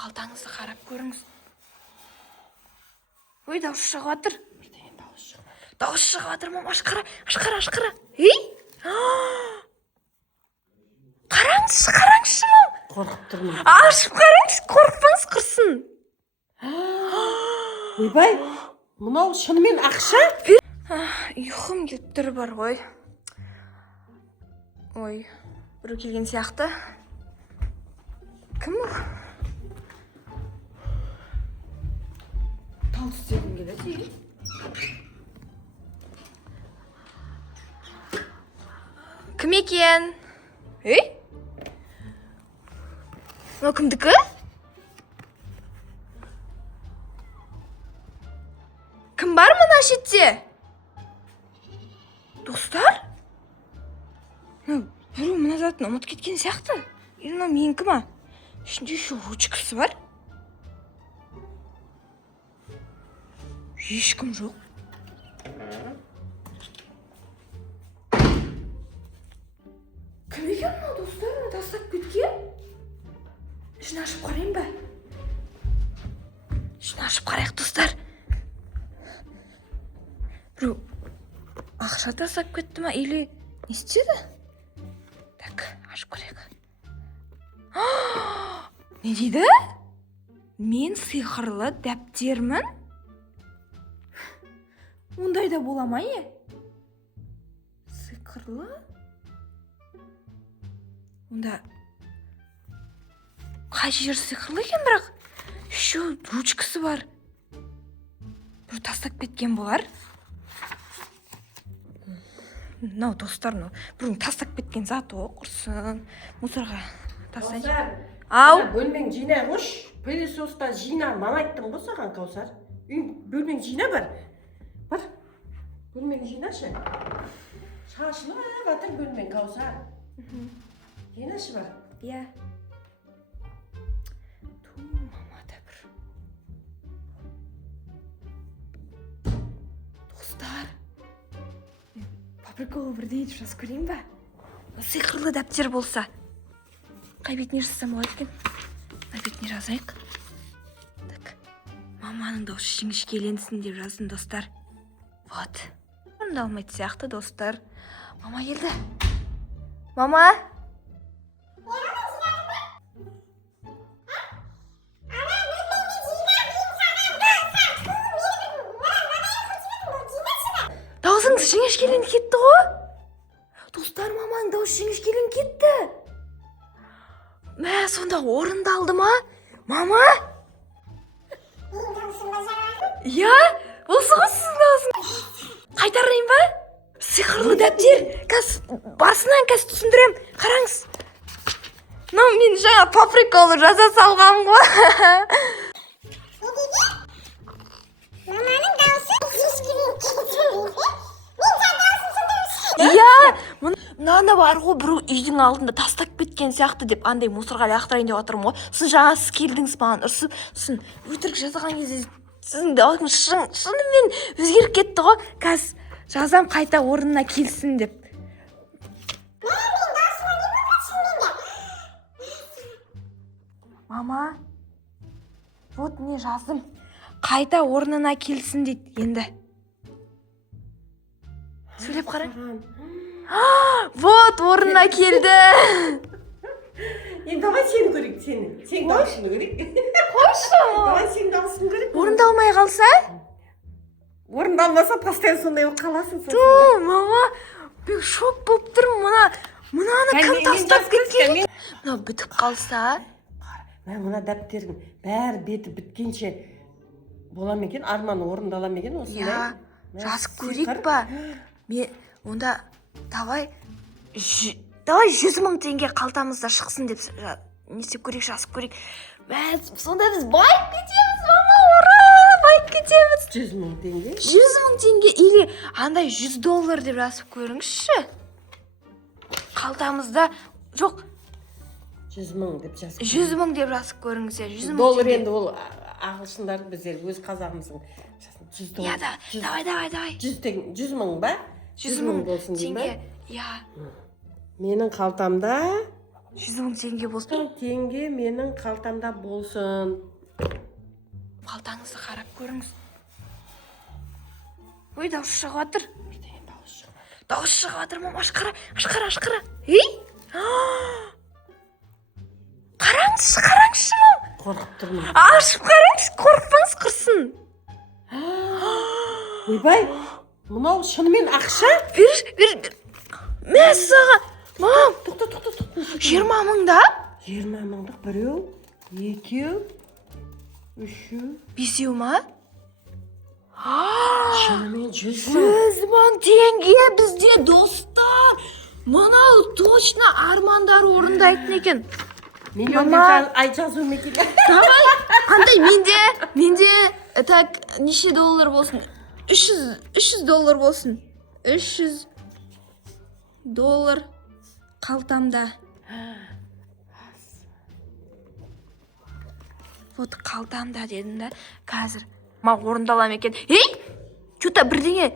қалтаңызды қарап көріңіз. Ой, дауыс шығып жатыр. Дауыс шығып жатыр, мама, ашқара. Ей! Қараңызшы, мам. Қорқып тұрмын. Ашып қараңыз, қорықпаңыз құрсын. Ойбай, мынау шынымен ақша? Ұйқым келіп тұр бар ғой. Ой, біреу келген сияқты. Кім бұл? Тал істегім келеді. Кім екен? Ей? Мынау кімдікі? Кім бар мына шетте? Достар? Біреу мына затын ұмытып кеткен сияқты. Мынау менікі ма? Ішінде еще ручкасы бар. Ешкім жоқ. Кім екен мынау достар? Мына тастап кеткен? Ішін ашып қарайын ба? Ішін ашып қарайық, достар. Біреу ақша тастап кетті ма? Или не істеді? Так, ашып қарайық. Не дейді? Мен сиқырлы дәптермін? Ондай да бола ма, е? Сиқырлы? Онда қай жер сиқырлы екен, бірақ еще ручкасы бар. Бір тастап кеткен болар. Мынау достар, бір тастап кеткен зат о, құрсын. Мусорға тастайын. Ау! Бөлмең жинай қош. Пылесоста жина. Мама айттым ғой саған, Каусар. Бөлмең жина бар. Бар. Бөлмең жинашы. Шашылып жатыр бөлмең, Каусар. Жинашы бар. Иә. Мама да бір. Достар. Прикол бірден етіп жазып көрейін ба? Сиқырлы дәптер болса. Қай бетіне жазсам болады екен? Қай бетіне жазайық? Так. Маманың дауысы жіңішкеленсін деп жаздым, достар. Вот. Орындалмайды сияқты, достар. Мама келді. Мама? Даусыңыз жіңішкеленіп кетті ғой? Достар, маманың дауысы жіңішкеленіп кетті. Мә, сонда орындалды ма? Мама? Я? Осы ғой сіздің даусың. Қайтарайын ба? Сиқырлы дәптер. Басынан түсіндірем. Қараңыз. Мен жаңа по приколу жаза салғам ғой. Маманың дауысы жіңішкеленіп кетті. Иә, мынаны бар ғой, біреу үйдің алдында тастап кеткен сияқты деп андай мусорға лақтырайын деп отырмын ғой. Сіз жаңа келдіңіз маған ұрсып, сосын өтірік жазған кезде сіздің даусыңыз шынымен өзгеріп кетті ғой. Қазір жазам қайта орнына келсін деп. Мама, вот не жаздым. Қайта орнына келсін дейді енді. Сөйлеп қарай. Вот, орнына келді. Енді давай сені көрейік, сені. Сен даусыңды көрейік. Қойшы. Давай сен даусыңды көрейік. Орындалмай қалса? Орындалмаса постоянно сондай болып қаласың. Мама, бек шок болып тұрмын. Мынаны кім тастап кеткен? Мынау бітіп қалса? Мына дәптердің бәрі беті біткенше бола ма екен? Арманы орындала ма екен осындай? Жазып көрейік па? Онда давай 100 мың теңге қалтамызда шықсын деп не істеп көрейік, жазып көрейік. Сонда біз байып кетеміз, мама, ура! Байып кетеміз. 100 мың теңге? 100 мың теңге или андай $100 деп жазып көріңізші. Қалтамызда жоқ. 100 мың деп жазып. 100 мың деп жазып көріңіз. Доллар енді ол ағылшындар біздер өз қазағымыздың. Я, давай. 100 мың ба? 100 мың болсын деймін ба? Я. Менің қалтамда 100.000 теңге болсын. Теңге менің қалтамда болсын. Қалтаңызды қарап көріңіз. Ой, дауыс шығып жатыр. Дауыс шығып жатыр, мама, ашқара. Ей! Қараңызшы, мам. Қорқып тұрмын. Ашып қараңыз, қорықпаңыз құрсын. Ойбай, мынау шынымен ақша? Бер. Мәссаған. Мам, Тоқта. 20.000 да? 20.000-дық біреу, екеу, үшеу. Бесеу ма? Шынымен 100.000. 100.000 теңге бізде, достар. Мынау точно армандар орындайтын екен. Миллион Мама. деп ай жазу мекен. Давай. Қандай менде так неше доллар болсын? 300 доллар болсын. 300 доллар қалтамда. Вот қалтамда дедім да, қазір ма орындалам екен. Ей! Что-то бірдеңе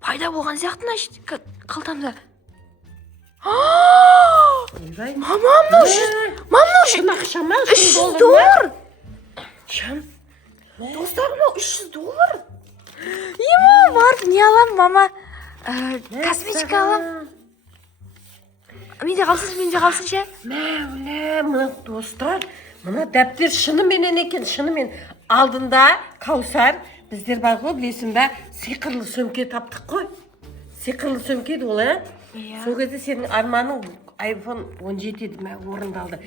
пайда болған сияқты мына қалтамда. Ойбай. Мама, мынау Шын ақша ма? 300 доллар. Шын. Достар, мынау 300 доллар. Ема, барып не алам, мама? Косметика алам. Менде қалсын ше? Мәуле, мына достар, мына дәптер шынымен екен, шынымен. Алдында Каусар, біздер бар ғой, білесің бе, сиқырлы сөмке таптық қой. Сиқырлы сөмке еді ол, Сол кезде сенің арманың iPhone 17 еді, орындалды.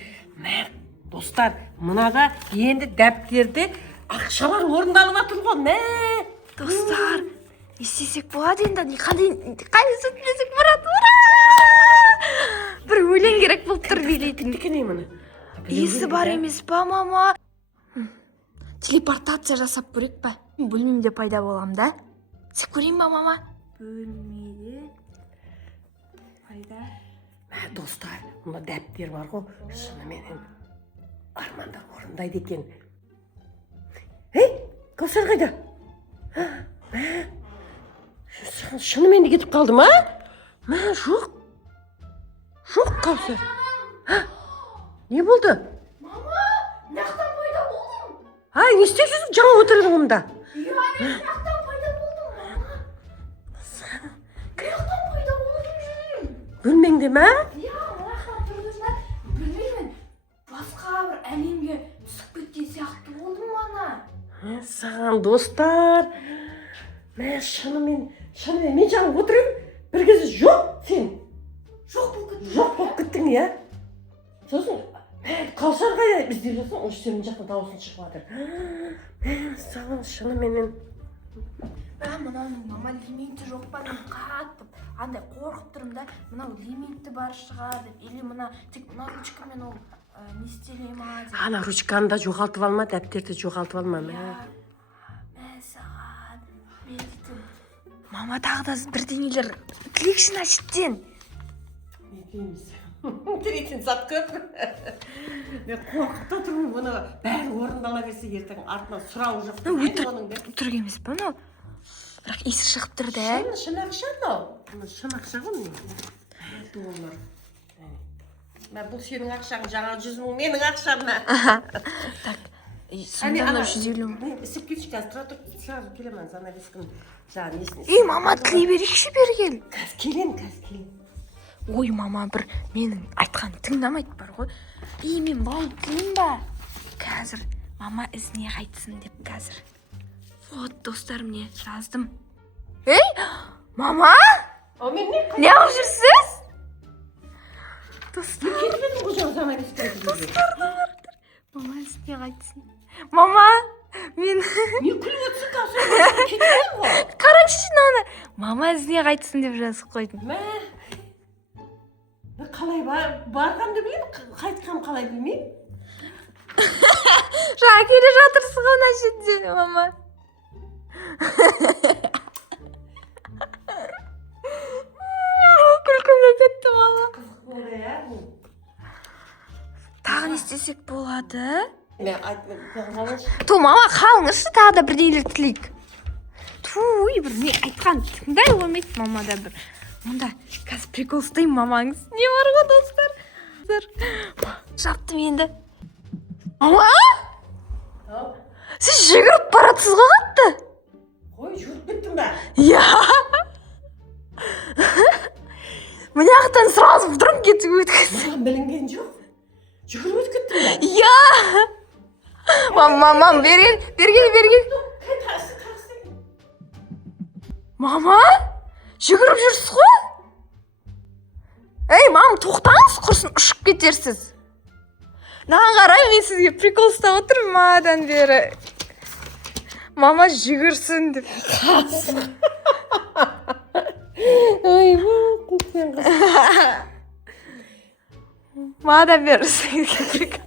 Достар, мынада енді дәптерде ақшалар орындалып жатыр ғой, Достар, не істесек болады енді? Қай сөйтмесек барады? Бір өлең керек болып тұр билейтін. Дікіне мұны. Есі бар емес па, мама? Телепортация жасап көрек па? Бөлмемде пайда болам да? Сен көрейін ба, мама? Бөлмеде пайда. Достар, мына дәптер бар ғой, шынымен армандар орындайды екен. Каусар қайда? Шынымен де кетіп қалды ма? Жоқ. Жоқ, Каусар. Не болды? Мама, нақтан пайда болдым. Не істеп жүрсің? Жаңа отырдың онда. Нақтан пайда болдым, мама. Нақтан пайда болдым. Бөлмеңде ма? Нақтан тұрдыңызда, білмеймін. Басқа бір әлемге түсіп кеткен сияқты болдым, мана. Саған, достар. Шынымен мен жаңа отырым. Bir kez жоқ сен. Жоқ болып кеттің, Сосын, Каусар қайда? Бізде жасың, осы сенің жақта дауысын шығып жатыр. Саған шыныменен. Мынауның мама лимиті жоқ па, мен қатып, андай қорқып тұрмын да, мынау лимиті бар шығар деп, или мына тек мына ручкамен ол не істелей ма деп. Ана ручканы да жоғалтып алма, дәптерді жоғалтып алма. Мәссаған, мен дейтін. Мама тағы да бірдеңелер тілексін әшіттен. Не дейміз? Тілексін сат көп. Мен қорқыпта тұрмын, бұны бәрі орындала берсе ертең артынан сұрау жоқ. Өтірік емес па мынау? Бірақ есі шығып тұр да. Шын ақша мынау. Шын ақша ғой мен. Доллар. Бұл сенің ақшаң, жаңа 100.000 менің ақшамна. Так, сонда 150 мың. Ісіп кетші, қазір тұра тұр, сразу келемін, занавескін жаңа несіне. Ей, мама, тілей берейікші бергел. Қазір келем. Ой, мама, бір менің айтқан тыңдамайды бар ғой. Ей, мен бауын тілейм ба? Қазір мама ізіне қайтсын деп қазір. Вот, достар, мне жаздым. Ей, мама? Мен не қылып жүрсіз? Достар, кетпедің ғой жаңа занавескін. Мама ізіне қайтсын. Мама, мен... Не күліп өтсің Каусар? Кетпедің ғой. Қараңшы мынаны. Мама ізіне қайтсын деп жазып қойдым. Қалай барғанды білем, қайтқам қалай білмеймін. Жаңа келе жатырсыз ғой мына жерде, мама. Күлкімге кетті, мама. Қызық болды, Тағы не істесек болады? Мен айтып, Ту, мама, қалыңызшы, тағы да бірдейлер тілейік. Туй, бір не айтқан тыңдай болмайды, мама да бір. Онда қазір прикол ұстаймын мамаңыз. Не бар ғой, достар? Жаптым енді. Мама, Al. сіз жүгіріп баратсыз ғой қатты. Қой, жүріп кеттім бе? Иә. Мына жақтан сразу вдруг кетіп өткіз. Маған білінген жоқ. Жүгіріп өтіп кеттім бе? Иә. Мам, бергел. Қарсы. Мама, жүгіріп жүрсіз ғой? Ей, мам, тоқтаңыз, құрсын ұшып кетерсіз. Маған қарай, мен сізге прикол ұстап отырмын мадан бері. Мама жүгірсін деп. Ой, бұл сен қыз. Мадан бері сізге прикол.